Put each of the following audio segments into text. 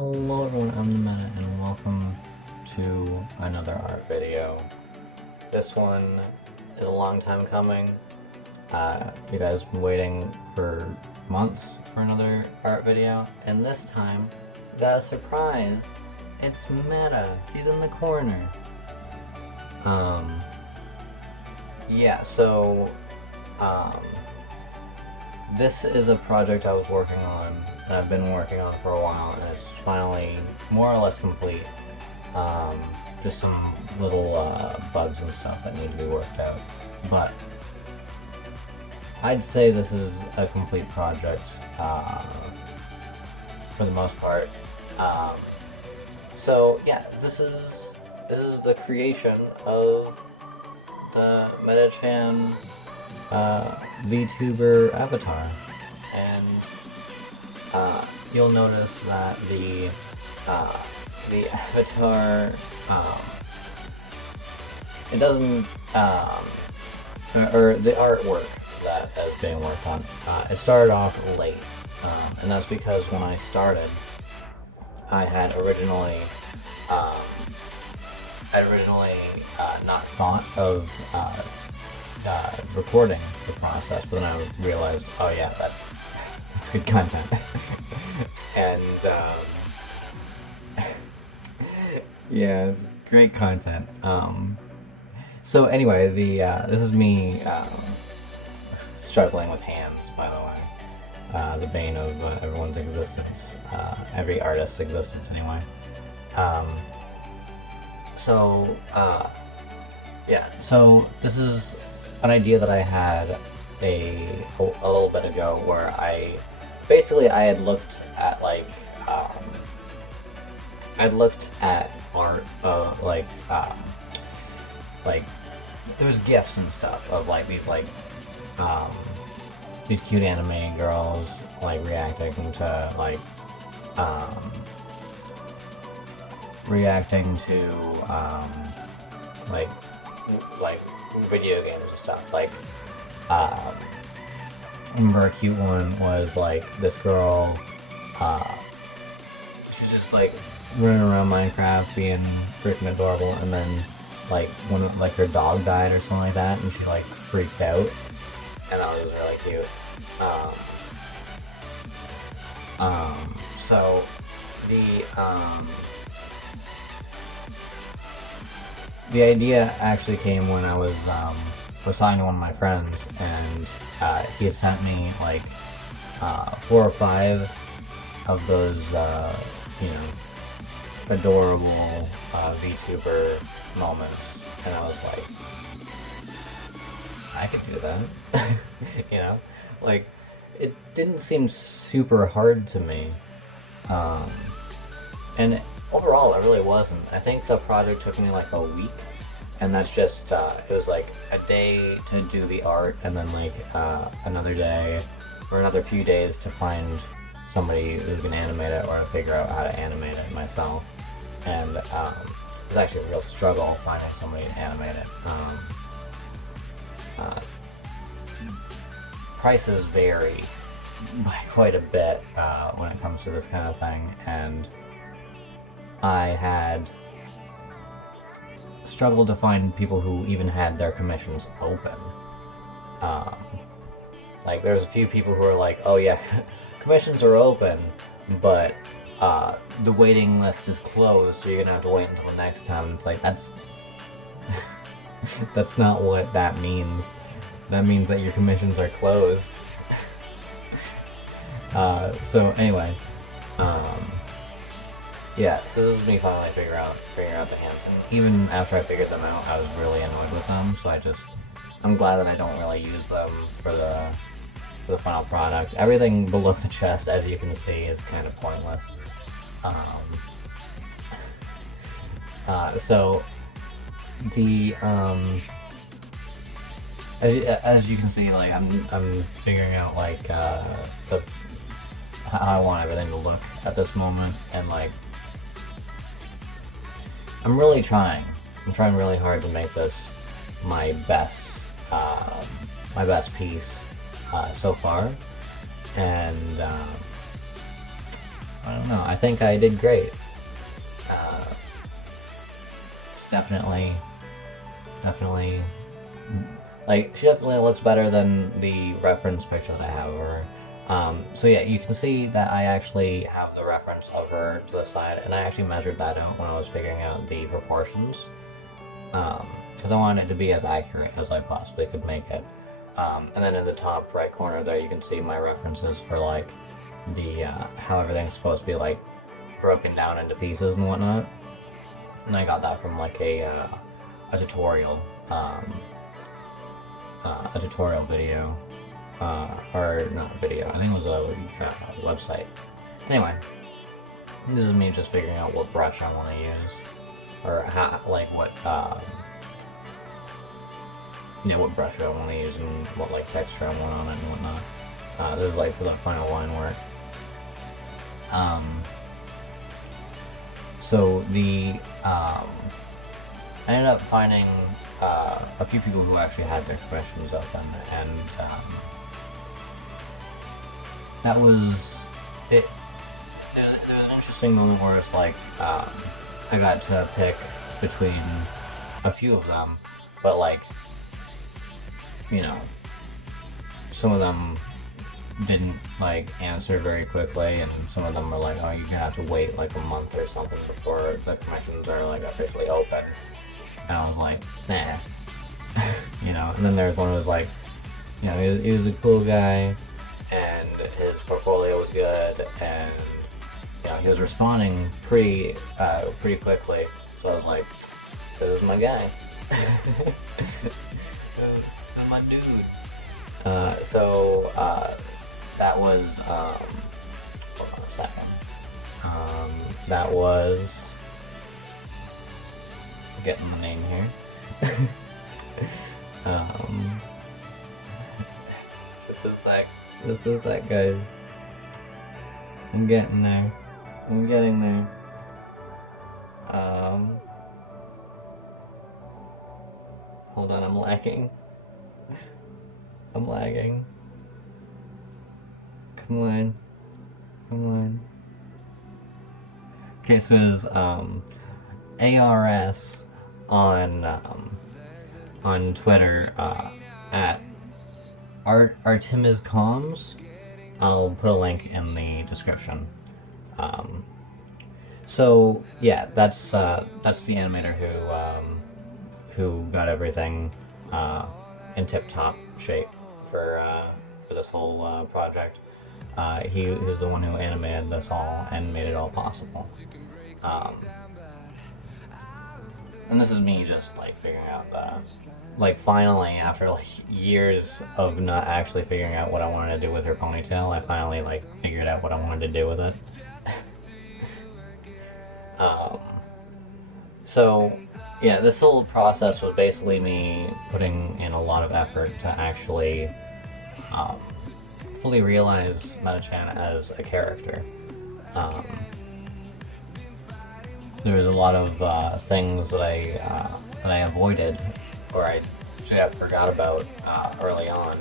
Hello everyone, I'm the Meta, and welcome to another art video. This one is a long time coming. You guys have been waiting for months for another art video, and this time, we got a surprise. It's Meta. She's in the corner. Yeah, so, this is a project I was working on, and I've been working on for a while, and it's finally more or less complete. Just some little bugs and stuff that need to be worked out. But I'd say this is a complete project for the most part. So yeah, this is the creation of the Metachan VTuber avatar, and you'll notice that the avatar it doesn't or the artwork that is being worked on it started off late, and that's because when I started I had originally not thought of recording the process, but then I realized, oh yeah, that's good content. And yeah, it's great content. So anyway, this is me struggling with hands, by the way. The bane of everyone's existence, every artist's existence anyway. Yeah, so this is an idea that I had a little bit ago, where I had looked at I'd looked at art like there's GIFs and stuff of these cute anime girls reacting to video games and stuff. I remember a cute one was this girl, she's just running around Minecraft being freaking adorable, and then when her dog died or something like that, and she freaked out, and that was really cute. So the idea actually came when I was talking to one of my friends, and he had sent me 4 or 5 of those adorable VTuber moments, and I was like, I could do that. It didn't seem super hard to me, and overall it really wasn't. I think the project took me a week, and that's just it was a day to do the art, and then another day or another few days to find somebody who can animate it, or to figure out how to animate it myself. And it was actually a real struggle finding somebody to animate it. Prices vary by quite a bit when it comes to this kind of thing, and I had struggled to find people who even had their commissions open. There's a few people who are oh yeah, commissions are open, but the waiting list is closed, so you're gonna have to wait until next time. It's that's that's not what that means. That means that your commissions are closed. So anyway, yeah, so this is me finally figuring out the hands, and even after I figured them out, I was really annoyed with them, so I'm glad that I don't really use them for the final product. Everything below the chest, as you can see, is kind of pointless. So the as you can see, I'm figuring out how I want everything to look at this moment, and I'm really trying. I'm trying really hard to make this my best piece so far, and I don't know. I think I did great. It's definitely, like, she definitely looks better than the reference picture that I have of her. So yeah, you can see that I actually have the reference of her to the side, and I actually measured that out when I was figuring out the proportions. Because I wanted it to be as accurate as I possibly could make it. And then in the top right corner there, you can see my references for, like, the, how everything's supposed to be, like, broken down into pieces and whatnot. And I got that from, like, a tutorial, a tutorial video, or not video, I think it was a website. Anyway, this is me just figuring out what brush I want to use, or how, like, what brush I want to use and what, like, texture I want on it and whatnot. This is, like, for the final line work. So the, I ended up finding a few people who actually had their questions open, and that was it. There was an interesting moment where it's like, I got to pick between a few of them, but, like, you know, some of them didn't, like, answer very quickly, and some of them were like, oh, you're gonna have to wait like a month or something before the commissions are, like, officially open. And I was like, nah. You know, and then there's one who was like, you know, he was a cool guy, and his portfolio was good, and, you know, he was responding pretty quickly, so I was like, this is my guy. This is my dude. That was, hold on a second. That was, getting the name here. Just a sec, guys. I'm getting there. I'm getting there. Hold on, I'm lagging. I'm lagging. Come on. Come on. Okay, so it's, ARS on Twitter, at Artemiscoms. I'll put a link in the description. So yeah, that's the animator who got everything in tip-top shape for this whole project. He was the one who animated this all and made it all possible. And this is me just, like, figuring out the, like, finally, after, like, years of not actually figuring out what I wanted to do with her ponytail, I finally, like, figured out what I wanted to do with it. So, yeah, this whole process was basically me putting in a lot of effort to actually fully realize Meta-chan as a character. There was a lot of things that I avoided, or I should have forgot about early on,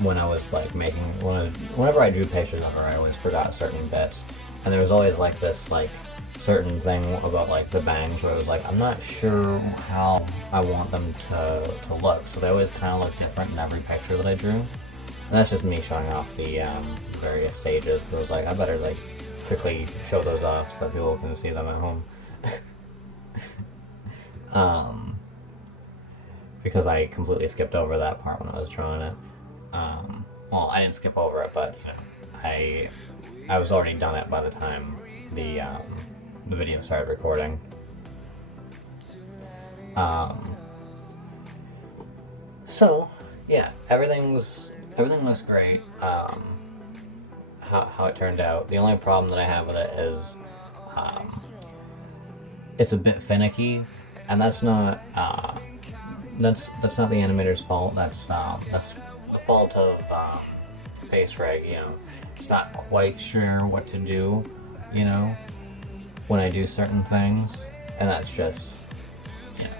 when I was, like, whenever I drew pictures of her, I always forgot certain bits, and there was always, like, this, like, certain thing about, like, the bangs where I was like, I'm not sure how I want them to look, so they always kind of look different in every picture that I drew, and that's just me showing off the various stages, because I was like, I better, like, quickly show those off so that people can see them at home. Because I completely skipped over that part when I was drawing it. Well, I didn't skip over it, but, you know, I was already done it by the time the video started recording. So yeah, everything looks great. How it turned out. The only problem that I have with it is it's a bit finicky, and that's not that's not the animator's fault. That's the fault of FaceReg. You know, it's not quite sure what to do, you know, when I do certain things, and that's just, you know,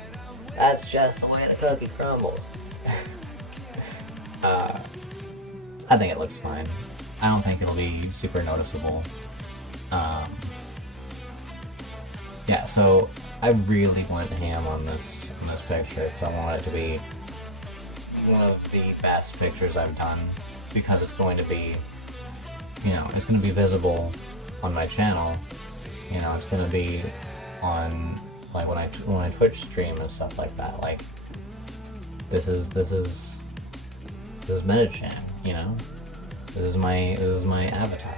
that's just the way the cookie crumbles. I think it looks fine. I don't think it'll be super noticeable. Yeah, so I really went ham on this picture because I want it to be one of the best pictures I've done, because it's going to be, you know, it's going to be visible on my channel. You know, it's going to be on, like, when I Twitch stream and stuff like that. Like, this is Meta-chan, you know? This is my avatar,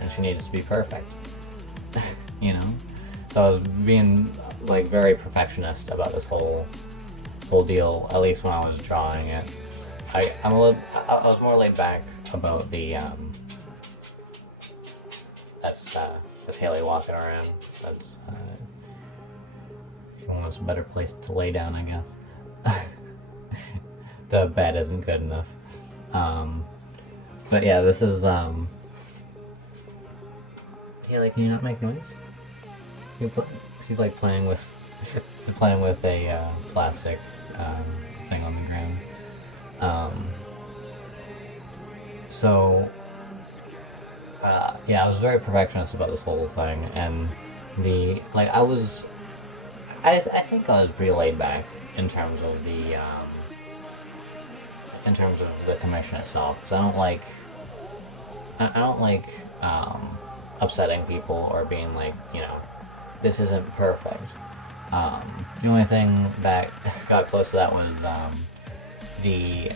and she needs to be perfect. You know? So I was being, like, very perfectionist about this whole deal, at least when I was drawing it. I was more laid back about the, that's Haley walking around. That's, she wants a better place to lay down, I guess. The bed isn't good enough. But yeah, this is, Haley, can you not make noise? She's like playing with, a, plastic, thing on the ground. So, yeah, I was very perfectionist about this whole thing, and I think I was pretty laid back in terms of the, commission itself, because I don't like, upsetting people or being like, you know, this isn't perfect. The only thing that got close to that was, the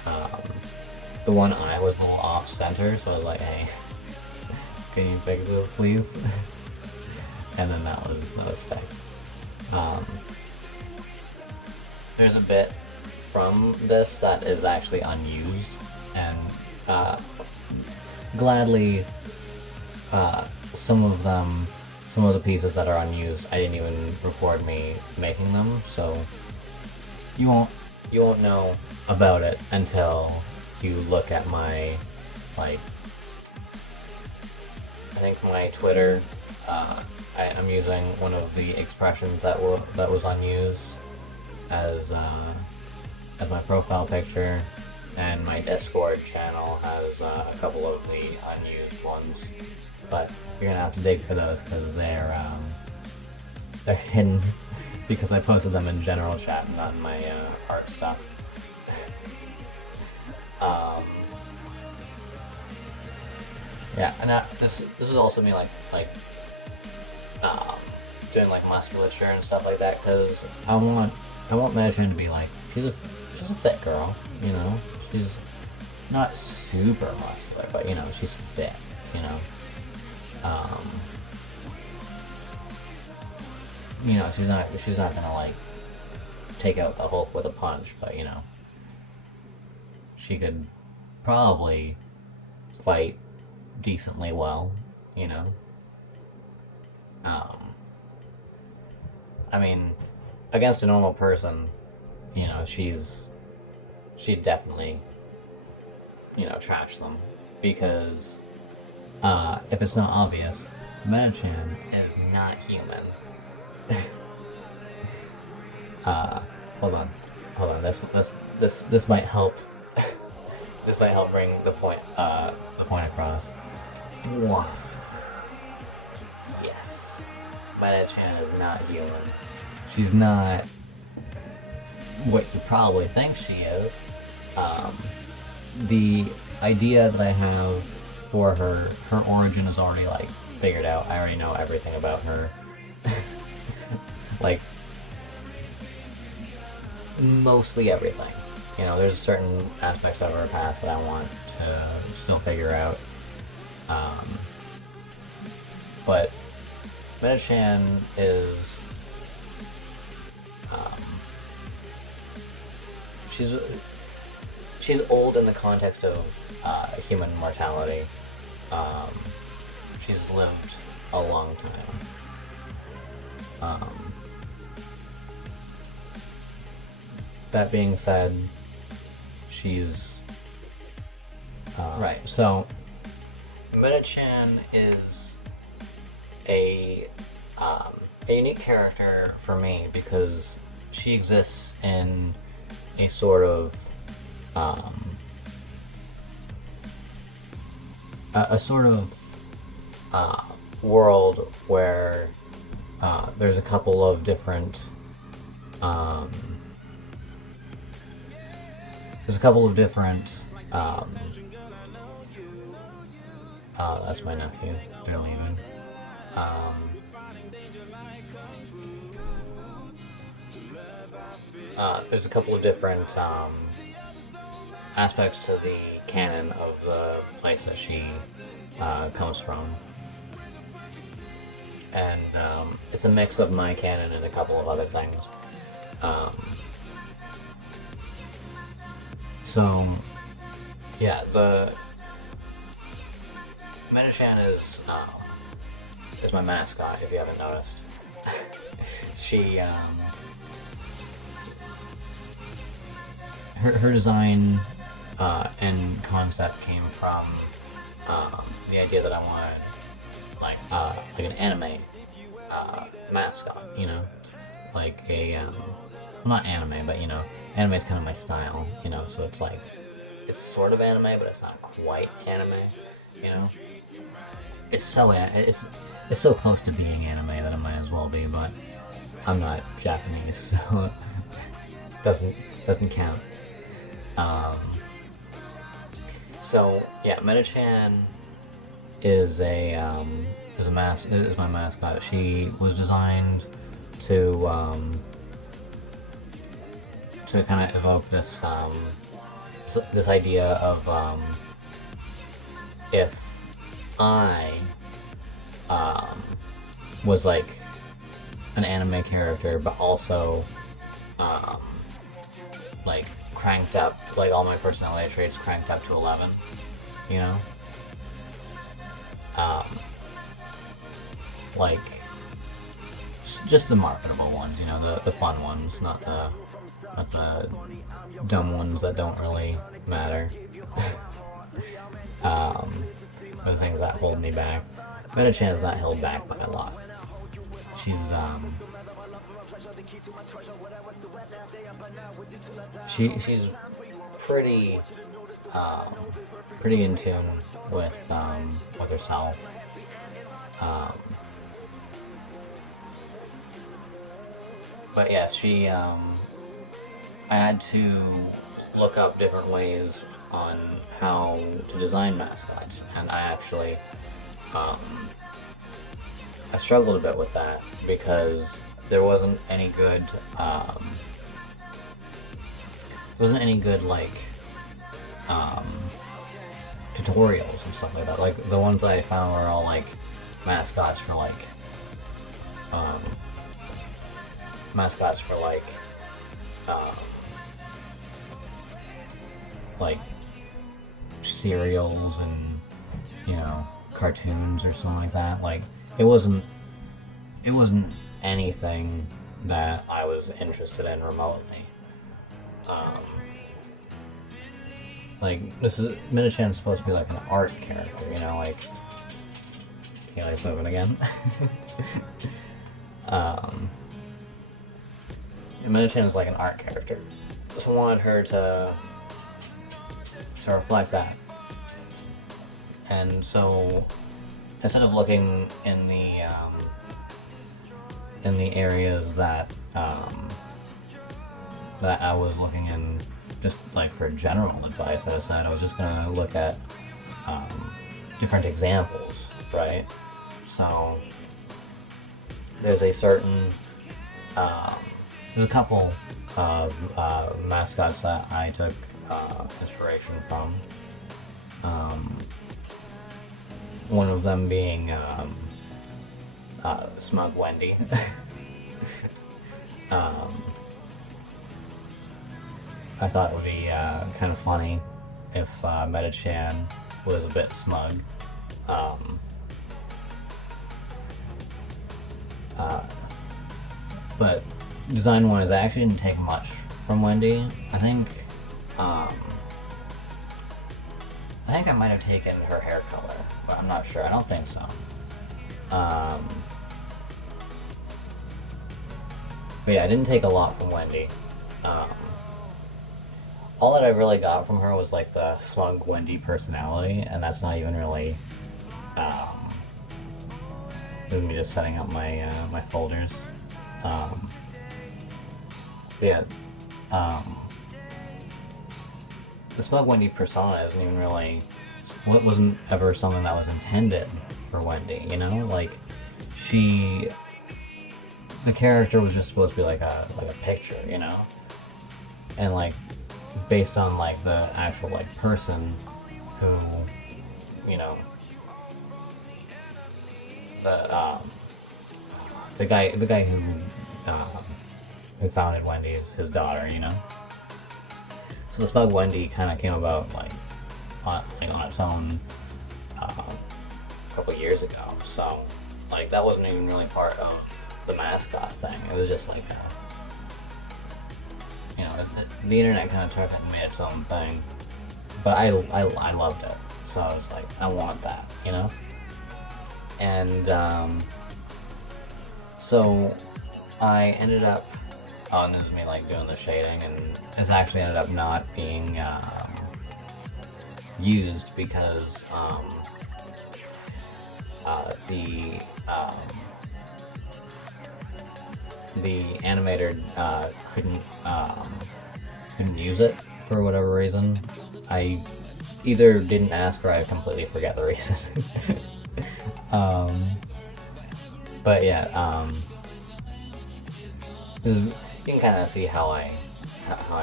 one eye was a little off-center, so I was like, hey, can you fix this, please? And then that was fixed. There's a bit from this that is actually unused, and gladly, some of the pieces that are unused, I didn't even record me making them, so you won't know about it until you look at my, like, I think my Twitter. I'm using one of the expressions that was unused as my profile picture, and my Discord channel has a couple of the unused ones. But you're gonna have to dig for those because they're hidden, because I posted them in general chat, not in my art stuff. Yeah, and this is also me like doing like musculature and stuff like that, because I want Meta-chan to be like, she's a fit girl, you know. She's not super muscular, but you know, she's fit, you know. You know, she's not gonna like take out the Hulk with a punch, but you know, she could probably fight decently well, you know. I mean, against a normal person, you know, she'd definitely, you know, trash them, because if it's not obvious, Meta-chan is not human. Hold on. This might help. This might help bring the point across. One. Yes. Meta-chan is not human. She's not what you probably think she is. The idea that I have for her origin is already, like, figured out. I already know everything about her. Like, mostly everything. You know, there's certain aspects of her past that I want to still figure out. But Meta-chan is, she's old in the context of human mortality. She's lived a long time. That being said, she's right. So Meta-chan is a unique character for me because she exists in a sort of a sort of world where there's a couple of different um, that's my nephew. They're leaving. There's a couple of different aspects to the canon of the place that she comes from, and it's a mix of my canon and a couple of other things. So, yeah, the Meta-chan is my mascot. If you haven't noticed, she her design and concept came from the idea that I wanted like an anime mascot, you know, like a well, not anime, but you know, anime is kind of my style, you know, so it's like it's sort of anime, but it's not quite anime, you know. It's so close to being anime that it might as well be, but I'm not Japanese, so doesn't count. So yeah, Meta-chan is my mascot. She was designed to kind of evoke this this idea of if I was like an anime character, but also like cranked up, like all my personality traits cranked up to 11, you know? Like just the marketable ones, you know, the fun ones, not the dumb ones that don't really matter. The things that hold me back. Meta-chan is not held back by a lot. She's she's pretty pretty in tune with herself. But yeah, she I had to look up different ways on how to design mascots, and I actually I struggled a bit with that because there wasn't any good like tutorials and stuff like that. Like the ones that I found were all like mascots for like like cereals and, you know, cartoons or something like that. Like it wasn't anything that I was interested in remotely. Like this is Meta-chan's supposed to be like an art character, you know, like Kaylee's moving again. Meta-chan is like an art character, so I wanted her to reflect that. And so instead of looking in the areas that that I was looking in, just like for general advice, I decided I was just gonna look at different examples, right? So there's a certain there's a couple of mascots that I took inspiration from. One of them being Smug Wendy. I thought it would be kind of funny if Meta-chan was a bit smug. But design-wise, I actually didn't take much from Wendy. I think I might have taken her hair color, but I'm not sure. I don't think so. But yeah, I didn't take a lot from Wendy. all that I really got from her was like the smug Wendy personality, and that's not even really. This is me just setting up my my folders. Um, yeah. Um, the smug Wendy persona isn't even really. What wasn't ever something that was intended for Wendy, you know? Like, the character was just supposed to be like a picture, you know? And like, based on like the actual like person who, you know, the guy who founded Wendy is his daughter, you know? So the smug Wendy kind of came about like on its own a couple years ago. So like that wasn't even really part of the mascot thing. It was just like you know, the internet kind of took it and made its own thing. But I loved it, so I was like, I want that, you know. And so I ended up. Oh, and this is me like doing the shading, and this actually ended up not being used because the animator couldn't use it for whatever reason. I either didn't ask or I completely forget the reason. But yeah, you can kind of see how I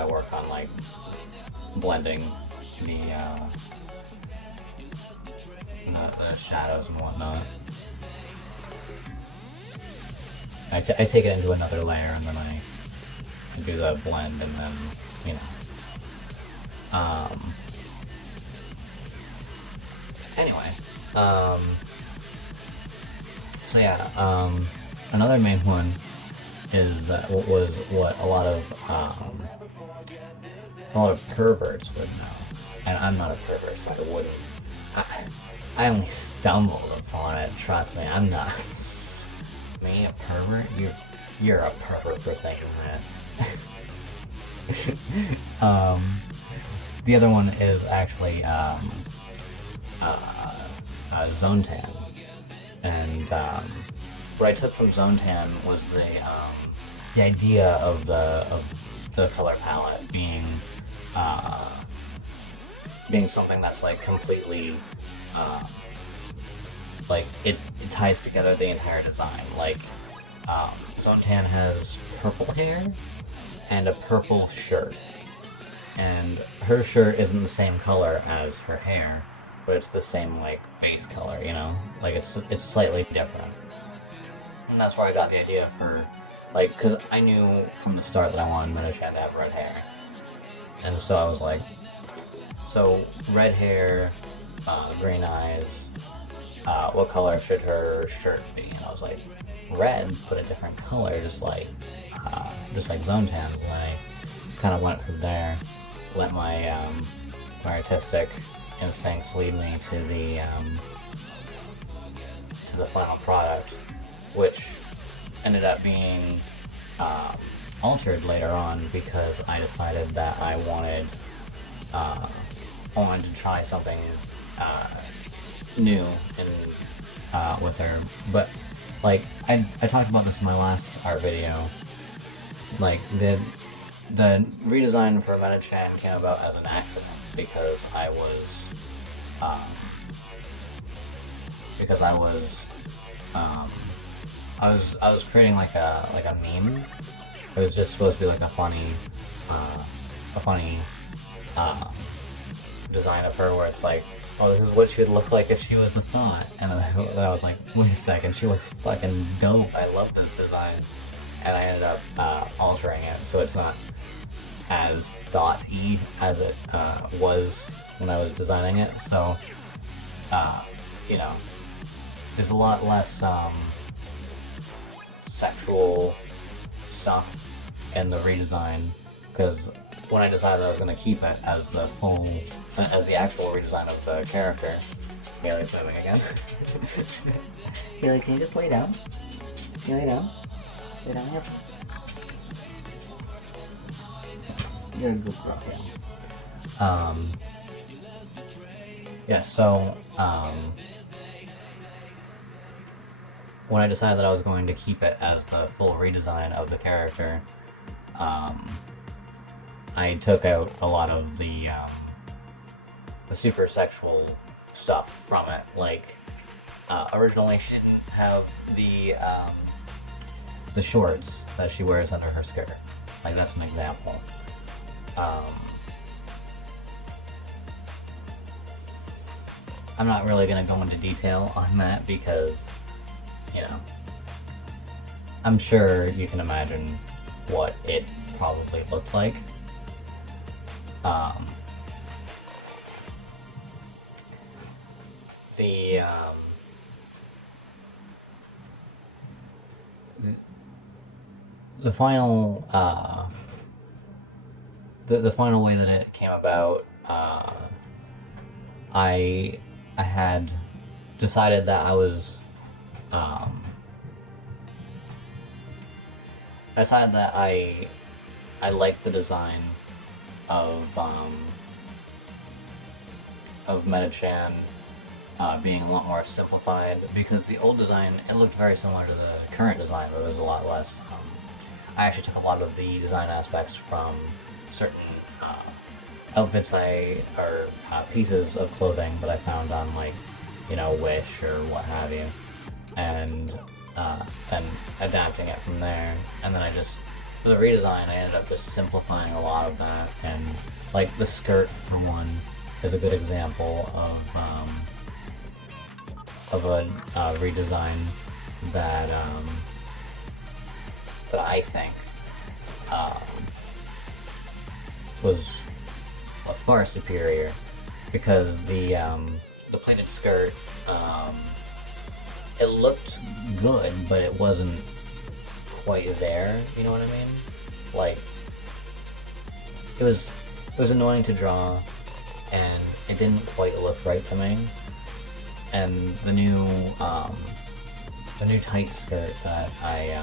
work on like blending the shadows and whatnot. I take it into another layer and then I do the blend and then, you know. Anyway, so yeah, another main one is what a lot of perverts would know, and I'm not a pervert, so I wouldn't. I only stumbled upon it. Trust me, I'm not. Me, a pervert? You're a pervert for thinking that. The other one is actually Zone Tan, and what I took from Zone Tan was the idea of the color palette being something that's like completely like it ties together the entire design. Like Zone Tan has purple hair and a purple shirt, and her shirt isn't the same color as her hair, but it's the same like base color, you know, like it's slightly different. And that's where I got the idea for, like, because I knew from the start that I wanted Minoshad to have red hair. And so I was like, so red hair, green eyes, what color should her shirt be? And I was like, red, but a different color, just like Zone Tan's. And I kind of went from there, let my artistic instincts lead me to the final product, which ended up being altered later on because I decided that I wanted to try something new with her. But like I talked about this in my last art video. Like the redesign for Meta-chan came about as an accident because I was creating like a meme. It was just supposed to be like a funny design of her where it's like, oh, this is what she would look like if she was a thought. And then I was like, wait a second, she looks fucking dope. I love this design. And I ended up altering it so it's not as thought-y as it was when I was designing it. So, you know, there's a lot less sexual stuff in the redesign, because when I decided I was going to keep it as the actual redesign of the character. Bailey's moving again. Bailey, can you just lay down? Can you lay down? Lay down here. You're a good girl, yeah. Yeah, so, when I decided that I was going to keep it as the full redesign of the character, I took out a lot of the super sexual stuff from it. Like, originally she didn't have the shorts that she wears under her skirt. Like, that's an example. I'm not really going to go into detail on that because, you know, I'm sure you can imagine what it probably looked like. The final the final way that it came about, I had decided that I was I decided that I liked the design of Metachan being a lot more simplified, because the old design, it looked very similar to the current design, but it was a lot less. I actually took a lot of the design aspects from certain outfits or pieces of clothing that I found on, like, you know, Wish or what have you, and then adapting it from there. And then for the redesign, I ended up just simplifying a lot of that, and like the skirt, for one, is a good example of a redesign that that I think was far superior, because the pleated skirt, it looked good, but it wasn't quite there. You know what I mean? Like, it was annoying to draw, and it didn't quite look right to me. And the new tight skirt that I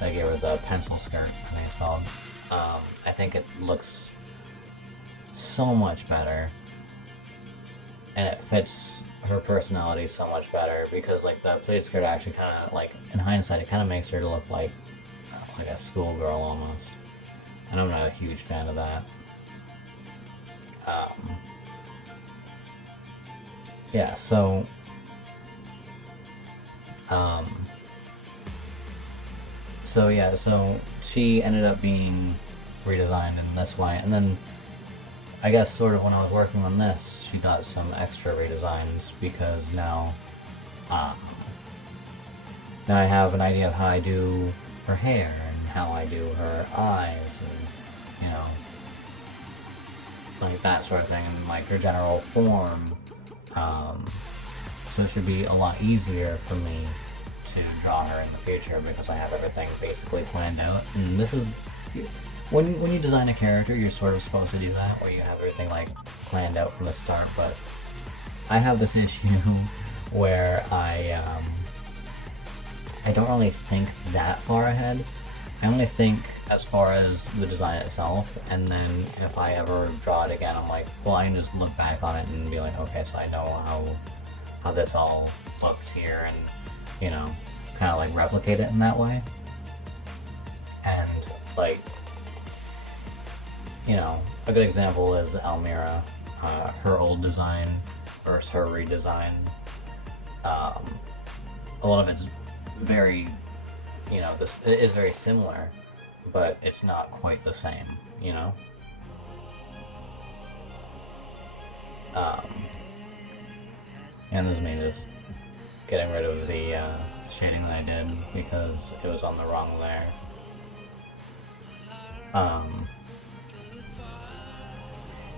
gave her, the pencil skirt, I think it's called. I think it looks so much better, and it fits her personality so much better, because like the pleated skirt actually kind of, like, in hindsight, it kind of makes her look like a schoolgirl almost, and I'm not a huge fan of that. Yeah, so so she ended up being redesigned in this way, and then I guess sort of when I was working on this, she got some extra redesigns, because now I have an idea of how I do her hair and how I do her eyes, and, you know, like that sort of thing, and like her general form. So it should be a lot easier for me to draw her in the future, because I have everything basically planned out. And this is when you design a character, you're sort of supposed to do that, where you have everything like planned out from the start. But I have this issue where I don't really think that far ahead. I only think as far as the design itself, and then if I ever draw it again, I'm like, well, I can just look back on it and be like, okay, so I know how this all looked here, and, you know, kind of like replicate it in that way. And, like, you know, a good example is Almira, her old design versus her redesign. A lot of it's very, you know, it is very similar, but it's not quite the same, you know? And this is me just getting rid of the shading that I did, because it was on the wrong layer.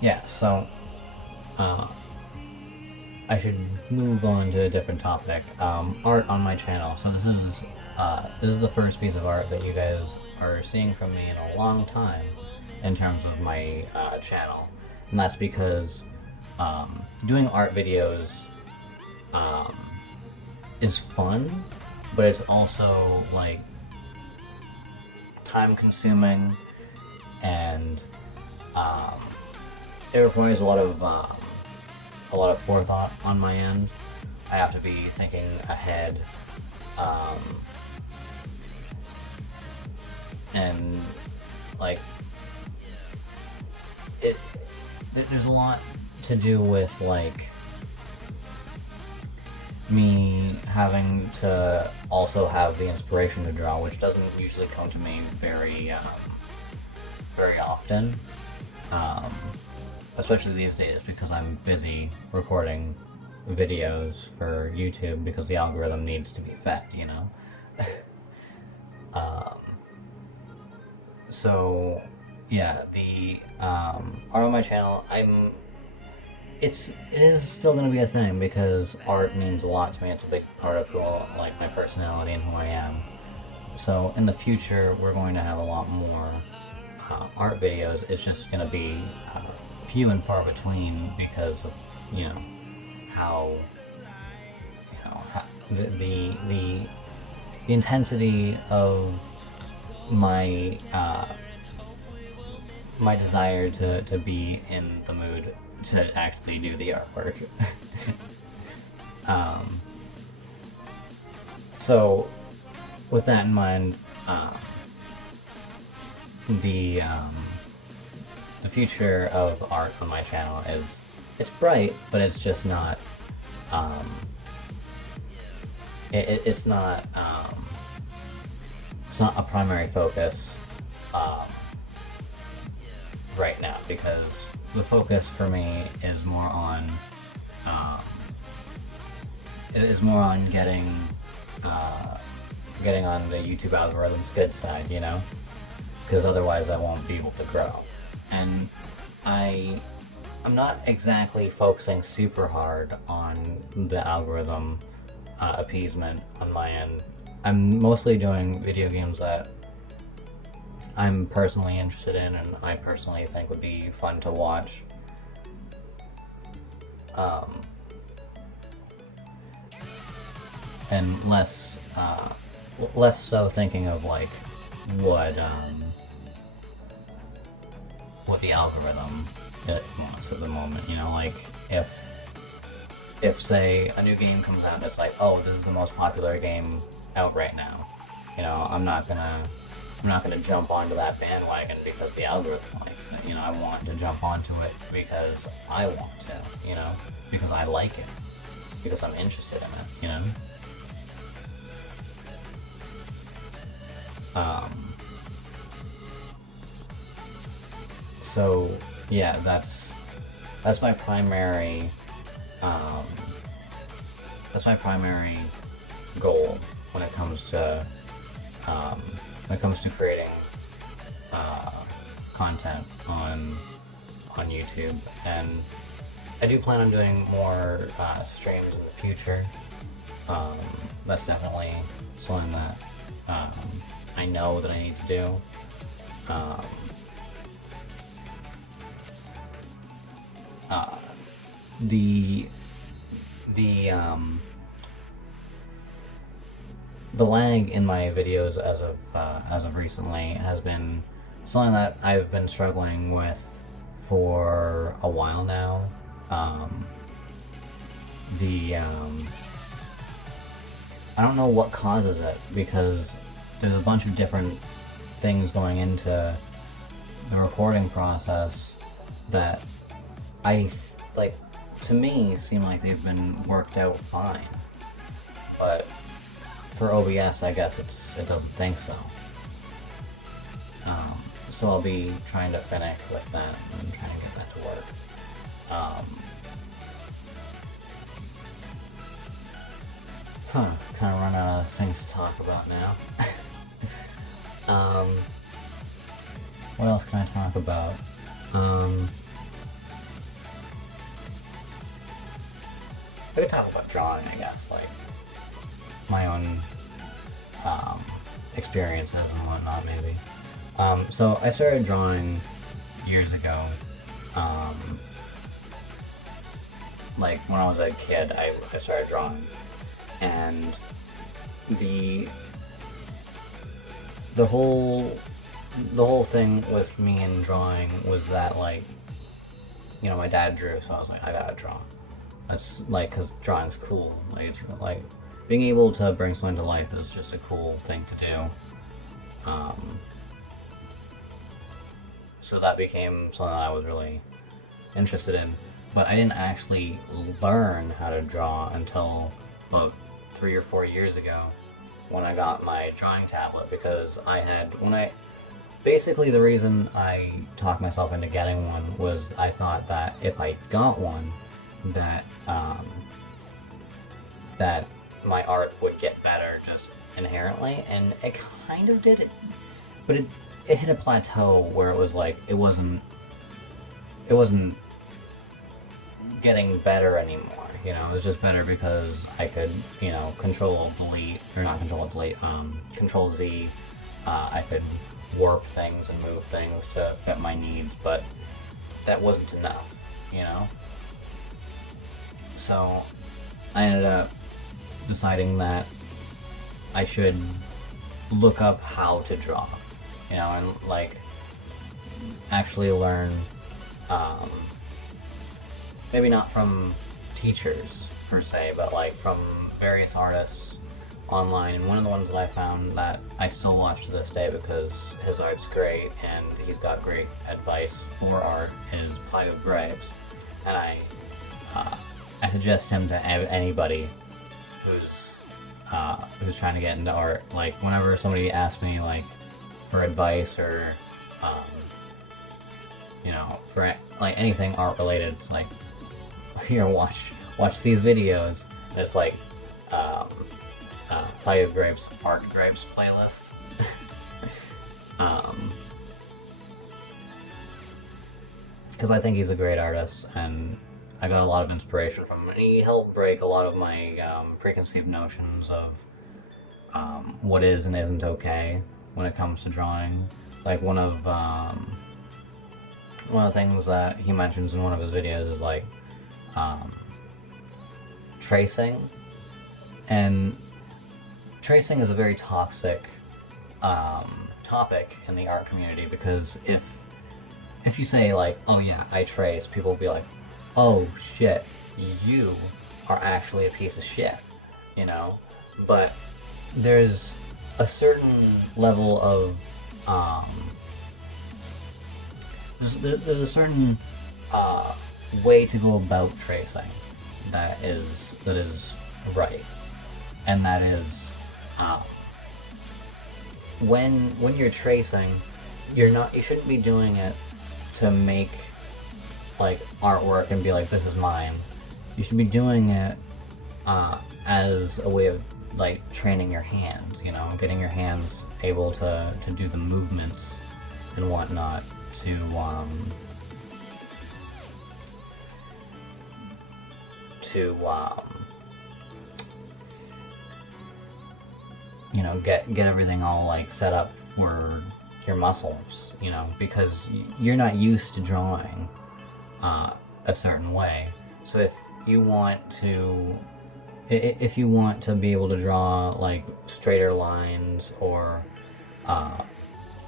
Yeah, so I should move on to a different topic. Art on my channel. So this is the first piece of art that you guys are seeing from me in a long time in terms of my channel, and that's because doing art videos is fun, but it's also like time consuming, and Um, it requires a lot of forethought on my end. I have to be thinking ahead, um, and like there's a lot to do with like me having to also have the inspiration to draw, which doesn't usually come to me very often, especially these days because I'm busy recording videos for YouTube because the algorithm needs to be fed, you know? um, so, yeah, the art on my channel, it is still going to be a thing because art means a lot to me. It's a big part of like my personality and who I am. So in the future, we're going to have a lot more art videos. It's just going to be few and far between because of how the intensity of my my desire to be in the mood to actually do the artwork. So with that in mind, the future of art on my channel it's bright, but it's just not it's not a primary focus right now, because the focus for me is more on getting on the YouTube algorithm's good side, you know, because otherwise I won't be able to grow. And I'm not exactly focusing super hard on the algorithm appeasement on my end. I'm mostly doing video games that I'm personally interested in and I personally think would be fun to watch. And less so thinking of like what the algorithm wants at the moment. You know, like if say a new game comes out, it's like, oh, this is the most popular game out right now. You know, I'm not gonna jump onto that bandwagon because the algorithm likes it. You know, I want to jump onto it because I want to. You know, because I like it, because I'm interested in it. You know. So yeah, that's my primary goal when it comes to creating content on YouTube. And I do plan on doing more streams in the future. That's definitely something that I know that I need to do. The lag in my videos as of recently has been something that I've been struggling with for a while now. I don't know what causes it, because there's a bunch of different things going into the recording process that to me seem like they've been worked out fine, but for OBS I guess it doesn't think so. So I'll be trying to finish with that and trying to get that to work. Kind of run out of things to talk about now. What else can I talk about? I could talk about drawing, I guess, like my own experiences and whatnot, maybe. So I started drawing years ago. Like when I was a kid, I started drawing, and the whole the whole thing with me and drawing was that, like, you know, my dad drew, so I was like, I gotta draw. That's like, because drawing's cool. Like, it's like being able to bring something to life is just a cool thing to do. So that became something that I was really interested in. But I didn't actually learn how to draw until about 3 or 4 years ago when I got my drawing tablet, because basically the reason I talked myself into getting one was I thought that if I got one, that that my art would get better just inherently, and it kind of did it, but it hit a plateau where it was like it wasn't getting better anymore. You know, it was just better because I could, you know, Control Z. I could warp things and move things to fit my needs, but that wasn't enough, you know? So I ended up deciding that I should look up how to draw, you know, and like actually learn, maybe not from teachers per se, but like from various artists online. And one of the ones that I found that I still watch to this day because his art's great and he's got great advice for art is Playa Grapes. And I suggest him to anybody who's trying to get into art. Like, whenever somebody asks me like for advice or you know, for like anything art related, it's like, here, watch these videos. It's like Playa Grapes Art Grapes playlist. Because I think he's a great artist, and I got a lot of inspiration from him. And he helped break a lot of my preconceived notions of what is and isn't okay when it comes to drawing. Like, one of the things that he mentions in one of his videos is like tracing, and tracing is a very toxic topic in the art community, because if you say like, oh yeah, I trace, people will be like, oh shit, you are actually a piece of shit, you know? But there's a certain level of there's a certain way to go about tracing that is right, and that is when you're tracing, you shouldn't be doing it to make like artwork and be like, this is mine. You should be doing it as a way of like training your hands, you know, getting your hands able to do the movements and whatnot to you know, get everything all like set up for your muscles, you know, because you're not used to drawing a certain way. So if you want to be able to draw like straighter lines or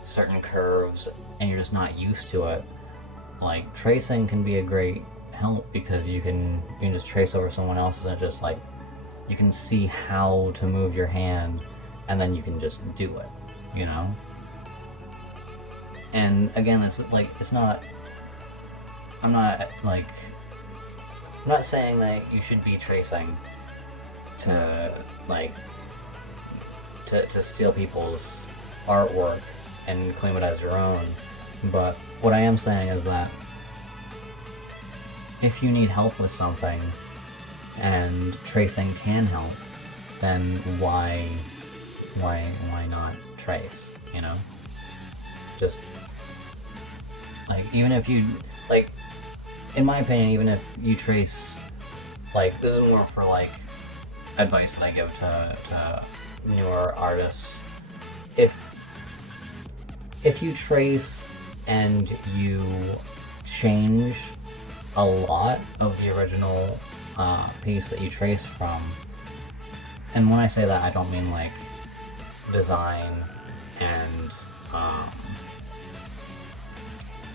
certain curves, and you're just not used to it, like tracing can be a great help, because you can just trace over someone else's, and just like you can see how to move your hand, and then you can just do it, you know? And again, it's like, I'm not saying that you should be tracing to like to steal people's artwork and claim it as your own, but what I am saying is that if you need help with something and tracing can help, then why not trace, you know? Just like, even if you like, in my opinion, even if you trace, like, this is more for like advice that I give to newer artists. If you trace and you change a lot of the original piece that you traced from, and when I say that, I don't mean like design and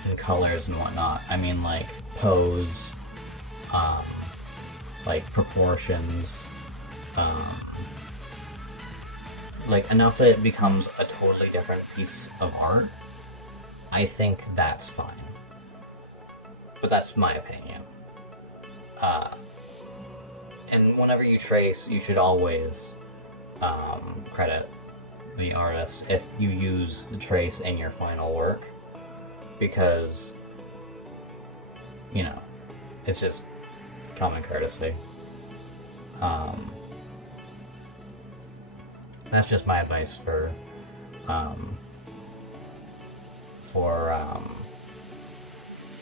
and colors and whatnot. I mean, like, pose, um, like, proportions, like, enough that it becomes a totally different piece of art. I think that's fine. But that's my opinion. And whenever you trace, you should always credit the artist if you use the trace in your final work, because, you know, it's just common courtesy. That's just my advice for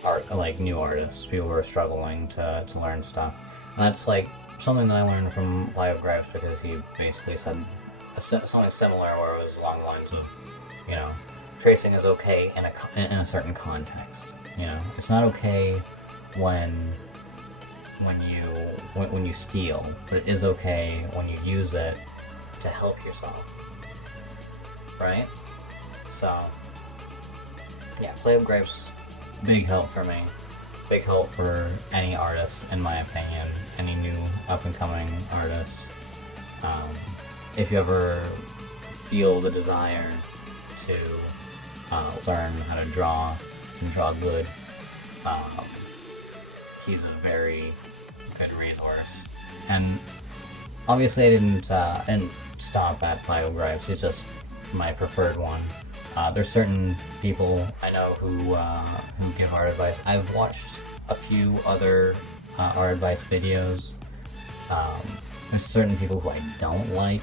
art, like new artists, people who are struggling to learn stuff. And that's like something that I learned from Live Graphs, because he basically said something similar, where it was along the lines of, you know, tracing is okay in a certain context. You know, it's not okay when you steal, but it is okay when you use it to help yourself, right? So yeah, Play with Grapes, big help for me, big help for any artist, in my opinion, any new up-and-coming artists. If you ever feel the desire to learn how to draw and draw good, he's a very good resource. And obviously I didn't stop at Play with Grapes, he's just my preferred one. There's certain people I know who give art advice. I've watched a few other art advice videos. There's certain people who I don't like,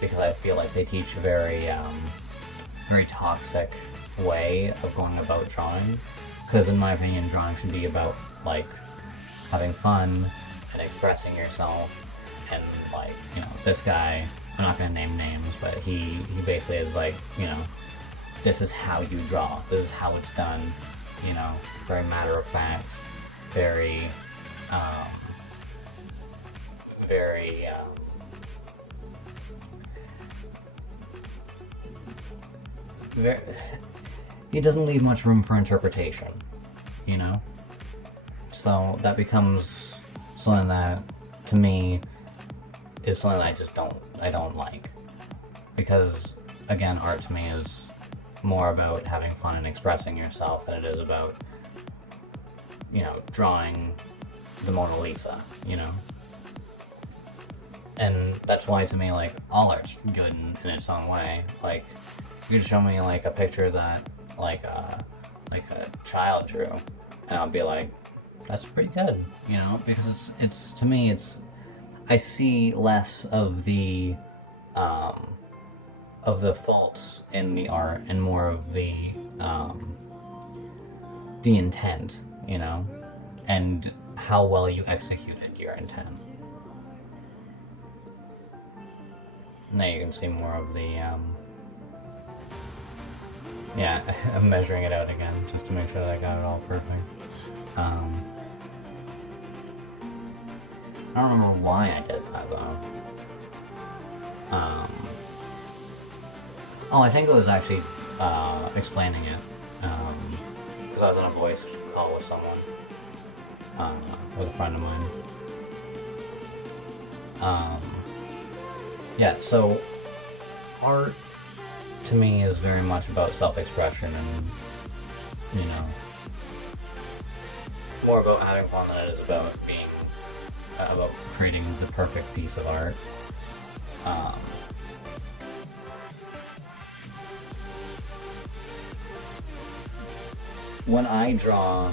because I feel like they teach a very toxic way of going about drawing. Because in my opinion, drawing should be about, like, having fun and expressing yourself. And, like, you know, this guy, I'm not gonna name names, but he basically is like, you know, this is how you draw, this is how it's done, you know, very matter of fact, very, he doesn't leave much room for interpretation, you know? So that becomes something that, to me, is something that I don't like. Because, again, art to me is more about having fun and expressing yourself than it is about, you know, drawing the Mona Lisa, you know? And that's why, to me, like, all art's good in its own way. Like, you could show me, like, a picture that, like a child drew, and I'll be like, that's pretty good, you know? Because it's to me, I see less of the faults in the art and more of the intent, you know, and how well you executed your intent. Now you can see more of the yeah, I'm measuring it out again just to make sure that I got it all perfect. I don't remember why I did that, though. Oh, I think it was actually explaining it, because I was on a voice call with someone, with a friend of mine. Yeah, so art to me is very much about self-expression and, you know, more about having fun than it is about being about creating the perfect piece of art. When I draw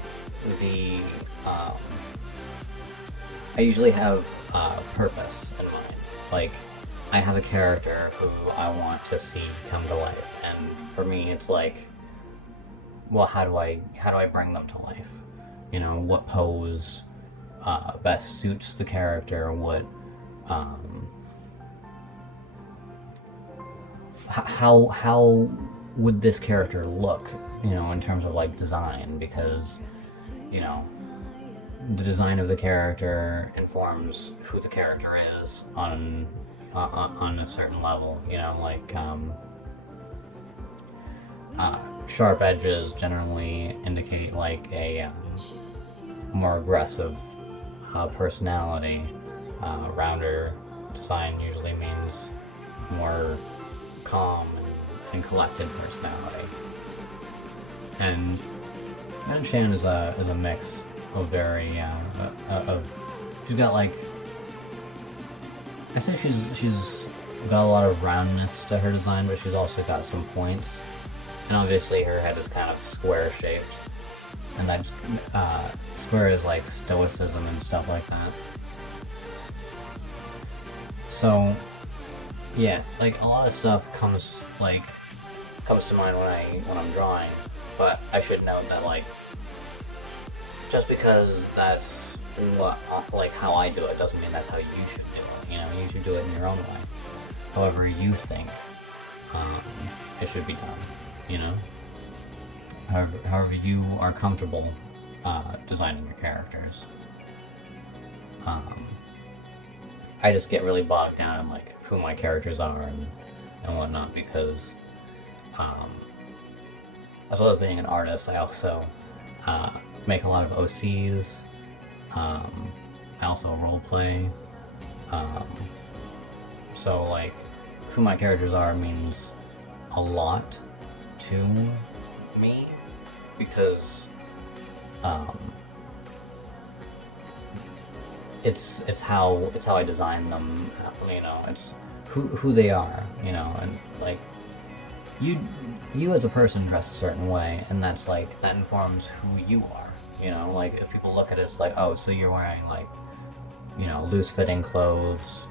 I usually have purpose in mind. Like, I have a character who I want to see come to life, and for me it's like, well, how do I bring them to life? You know, what pose best suits the character, what how would this character look, you know, in terms of like design, because, you know, the design of the character informs who the character is on a certain level, you know, like sharp edges generally indicate like a more aggressive personality. Rounder design usually means more calm and collected personality. And Chan is a mix of very she's got like, I say she's got a lot of roundness to her design, but she's also got some points. And obviously her head is kind of square shaped, and that square is like stoicism and stuff like that. So yeah, like a lot of stuff comes to mind when I'm drawing, but I should note that like just because that's like how I do it doesn't mean that's how you should do it. You know, you should do it in your own way, however you think it should be done. You know, however you are comfortable designing your characters. I just get really bogged down in like who my characters are and whatnot, because as well as being an artist, I also make a lot of OCs. I also roleplay. So like who my characters are means a lot to me, because it's how I design them. You know, it's who they are. You know, and like you as a person dress a certain way, and that's like that informs who you are. You know, like if people look at it, it's like, oh, so you're wearing like, you know, loose-fitting clothes.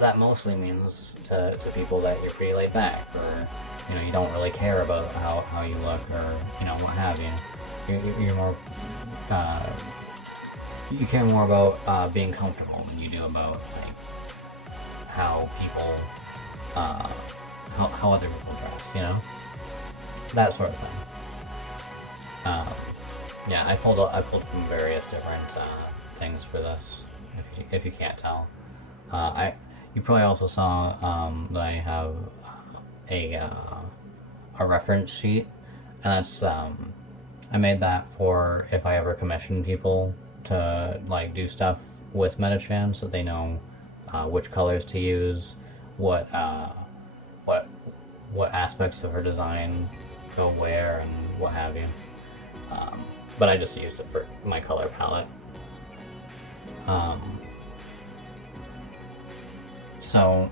That mostly means to people that you're pretty laid back, or you know, you don't really care about how you look, or you know, what have you. You're more you care more about being comfortable than you do about like how people how other people dress, you know, that sort of thing. Yeah, I pulled from various different things for this, if you can't tell. You probably also saw that I have a reference sheet, and that's I made that for if I ever commission people to like do stuff with Metachan, so they know which colors to use, what aspects of her design go where, and what have you. But I just used it for my color palette. So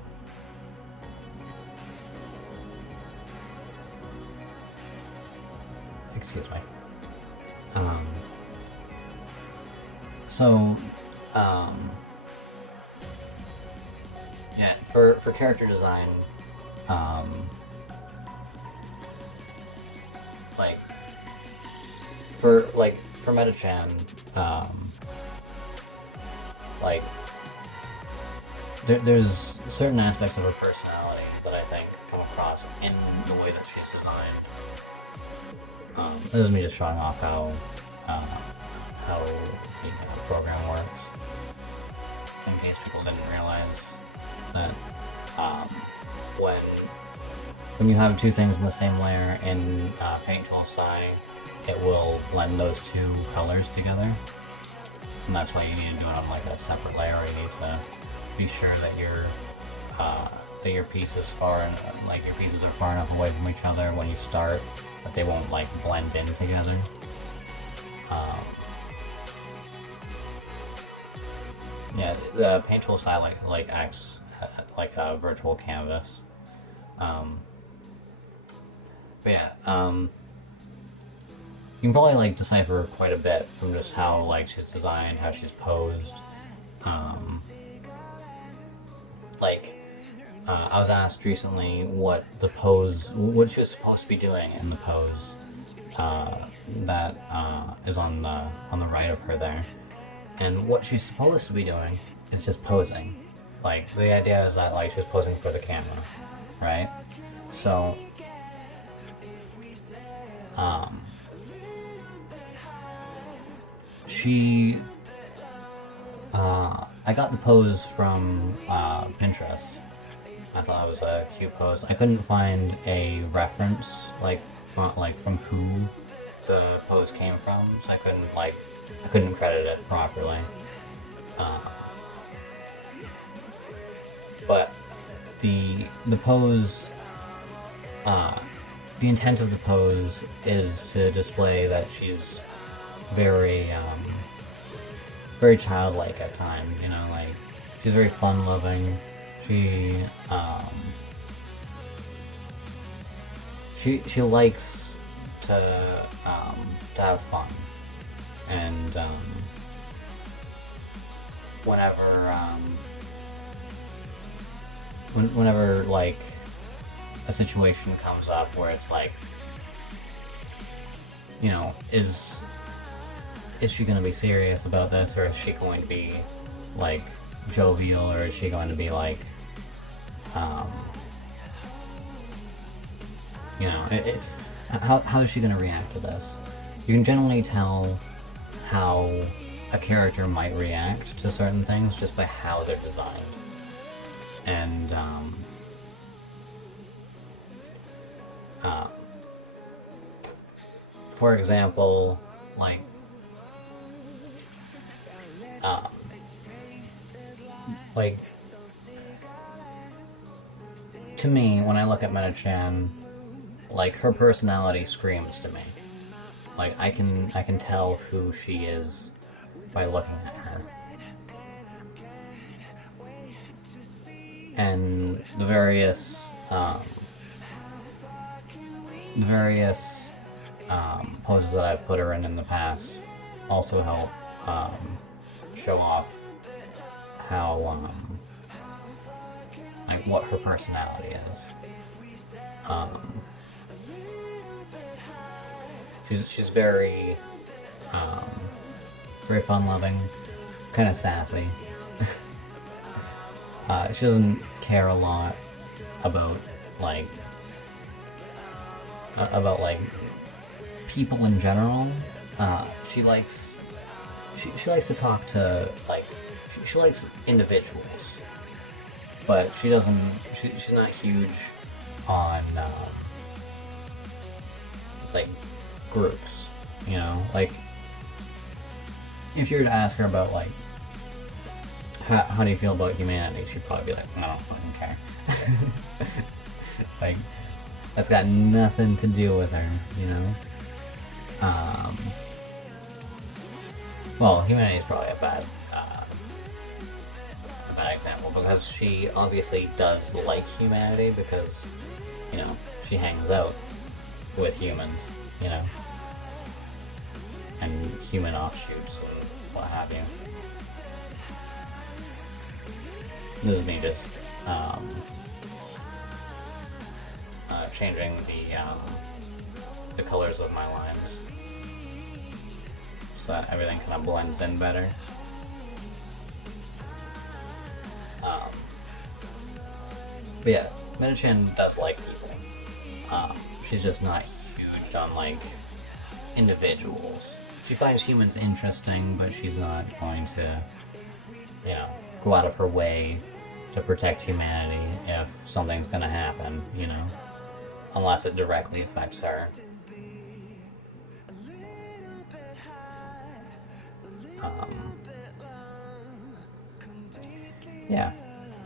excuse me. Yeah, for character design, like for Metachan, like there's certain aspects of her personality that I think come across in the way that she's designed. This is me just showing off how the program works, in case people didn't realize that when you have two things in the same layer in Paint Tool Sai, it will blend those two colors together, and that's why you need to do it on like a separate layer. You need to be sure that your piece is your pieces are far enough away from each other when you start that they won't like blend in together. Yeah, the Paint Tool Sai like acts like a virtual canvas. But yeah, you can probably like decipher quite a bit from just how like she's designed, how she's posed. I was asked recently what she was supposed to be doing in the pose that is on the right of her there, and what she's supposed to be doing is just posing. Like the idea is that like she's posing for the camera, right? So I got the pose from Pinterest, I thought it was a cute pose. I couldn't find a reference, like from who the pose came from, so I couldn't credit it properly. Uh, but the pose, the intent of the pose is to display that she's very, very childlike at times, you know, like, she's very fun-loving, she likes to have fun, and, whenever, like, a situation comes up where it's like, you know, is she going to be serious about this, or is she going to be, like, jovial, or is she going to be, like, you know, how is she going to react to this? You can generally tell how a character might react to certain things just by how they're designed. And, for example, like, to me, when I look at Meta-chan, like, her personality screams to me. Like, I can tell who she is by looking at her. And the various poses that I've put her in the past also help show off how like what her personality is. She's very very fun-loving, kind of sassy. She doesn't care a lot about like people in general. She likes to talk to, like, she likes individuals, but she doesn't. She's not huge on like groups. You know, like, if you were to ask her about, like, how do you feel about humanity, she'd probably be like, I don't fucking care. Like, that's got nothing to do with her, you know? Well, humanity is probably a bad example, because she obviously does like humanity, because, you know, she hangs out with humans, you know? And human offshoots and what have you. This is me just changing the colors of my lines so that everything kind of blends in better. But yeah, Meta-chan does like people. She's just not huge on, like, individuals. She finds humans interesting, but she's not going to, you know, go out of her way to protect humanity if something's gonna happen, you know? Unless it directly affects her. Yeah.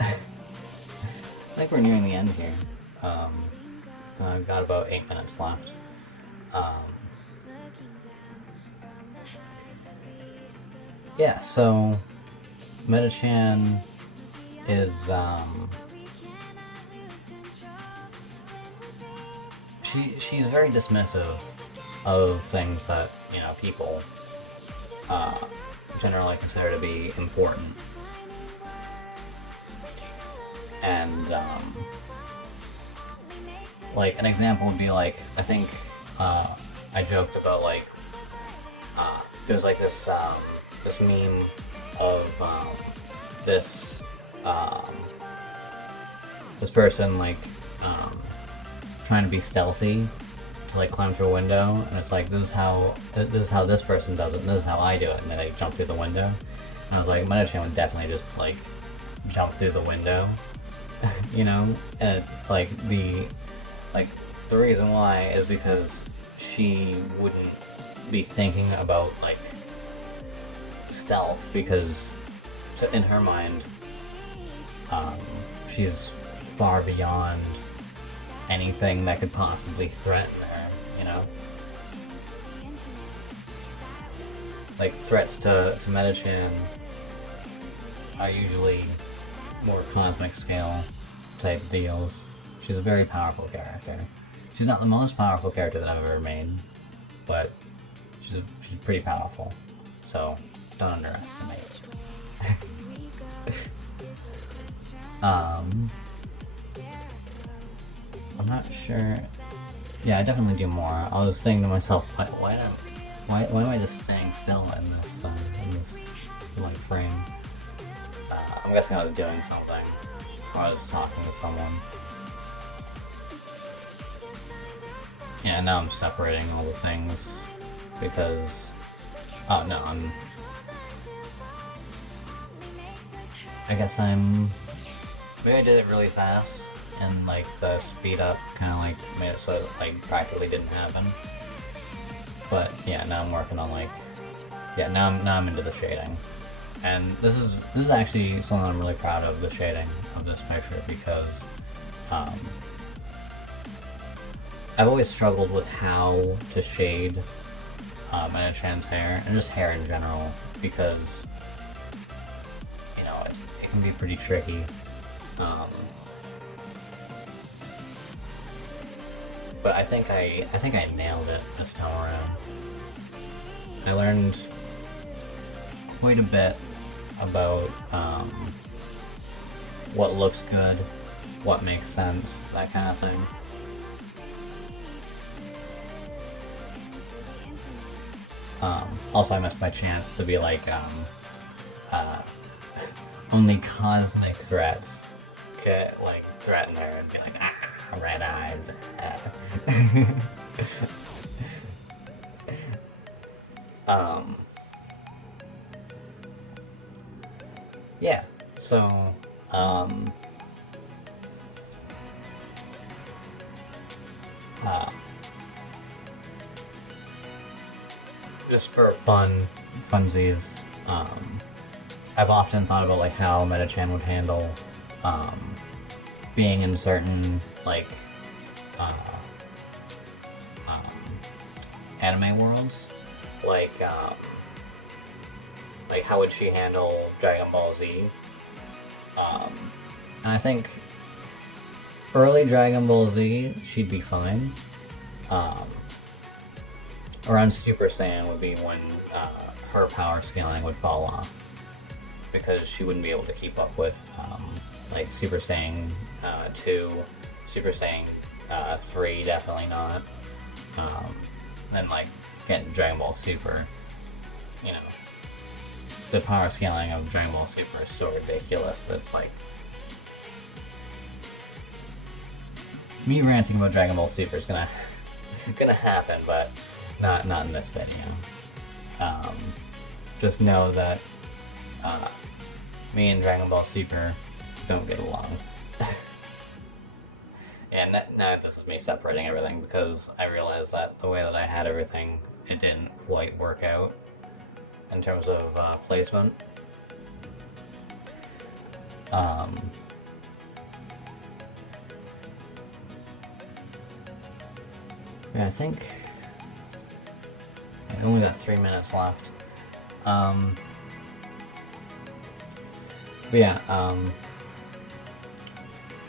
I think we're nearing the end here. I've got about 8 minutes left. Yeah, so Meta-chan is she's very dismissive of things that, you know, people generally consider to be important. And like, an example would be, like, I think I joked about, like, there's like this this meme of this person, like, trying to be stealthy to, like, climb through a window, and it's like, this is how this person does it, and this is how I do it, and then they jump through the window. And I was like, Meta-chan would definitely just, like, jump through the window you know, and like the reason why is because she wouldn't be thinking about like stealth because in her mind, she's far beyond anything that could possibly threaten her, you know? Like, threats to Metachan are usually more cosmic scale type deals. She's a very powerful character. She's not the most powerful character that I've ever made, but she's pretty powerful. So, don't underestimate. I'm not sure. Yeah, I definitely do more. I was saying to myself, why am I just staying still in this like frame? I'm guessing I was doing something, or I was talking to someone. Yeah, now I'm separating all the things because. Oh no, I guess maybe I did it really fast, and like the speed up kind of like made it so it like practically didn't happen. But yeah, now I'm working on like, yeah, now I'm into the shading, and this is actually something I'm really proud of, the shading of this picture, because I've always struggled with how to shade Metachan's hair, and just hair in general, because you know it can be pretty tricky. But I think I nailed it this time around. I learned quite a bit about what looks good, what makes sense, that kind of thing. Also, I missed my chance to be like, only cosmic threats could like threaten her and be like, ah, red eyes. Yeah, so, just for funsies, I've often thought about like how Metachan would handle being in certain like anime worlds, like how would she handle Dragon Ball Z? And I think early Dragon Ball Z she'd be fine. Around Super Saiyan would be when her power scaling would fall off, because she wouldn't be able to keep up with like Super Saiyan 2, Super Saiyan 3, definitely not. Then like getting Dragon Ball Super, you know, the power scaling of Dragon Ball Super is so ridiculous that it's like, me ranting about Dragon Ball Super is gonna happen, but not in this video. Just know that me and Dragon Ball Super don't get along. And now this is me separating everything, because I realized that the way that I had everything, it didn't quite work out in terms of placement. Yeah, I think I only got 3 minutes left. But yeah,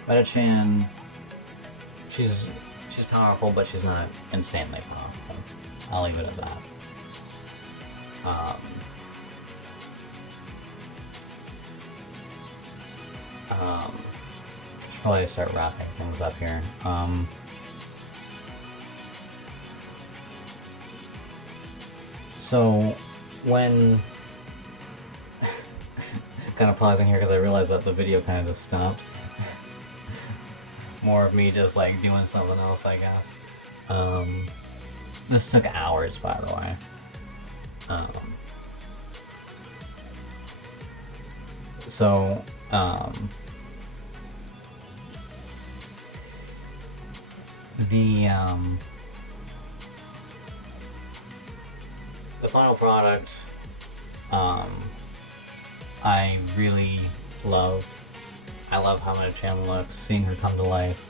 Metachan, she's powerful, but she's not insanely powerful. I'll leave it at that. Should probably start wrapping things up here. So when kind of pausing here because I realized that the video kind of just stopped. More of me just like doing something else, I guess. This took hours, by the way. the final product, I really love. I love how my channel looks. Seeing her come to life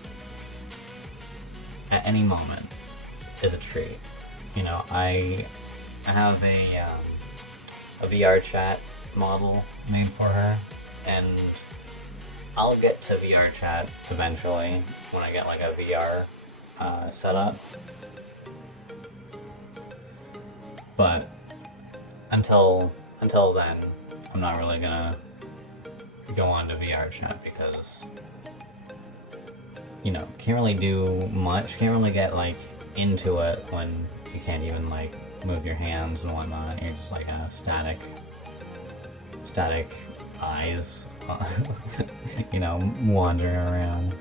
at any moment is a treat. You know, I have a VR chat model made for her, and I'll get to VR chat eventually when I get like a VR setup. But until then, I'm not really gonna go on to VR chat because, you know, can't really do much. Can't really get like into it when you can't even like move your hands and whatnot. You're just like a static eyes, you know, wandering around.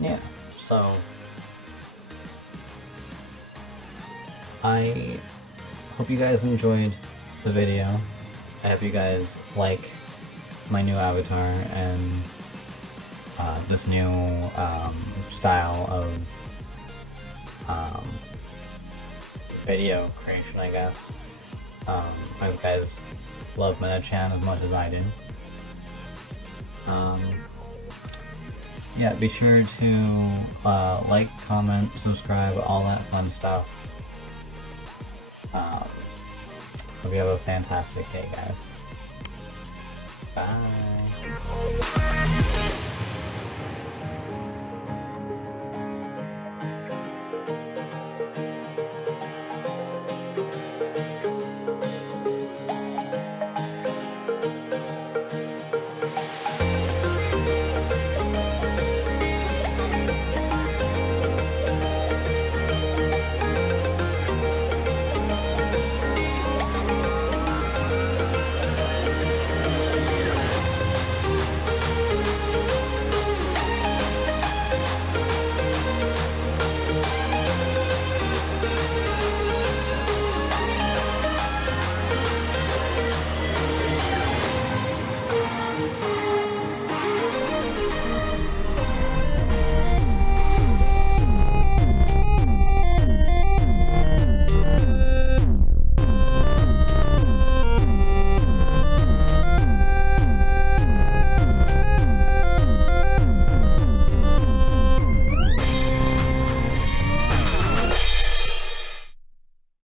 Yeah, so I hope you guys enjoyed the video. I hope you guys like my new avatar and this new style of video creation, I guess. I hope you guys love Meta-chan as much as I did. Yeah, be sure to like, comment, subscribe, all that fun stuff. Hope you have a fantastic day, guys. Bye.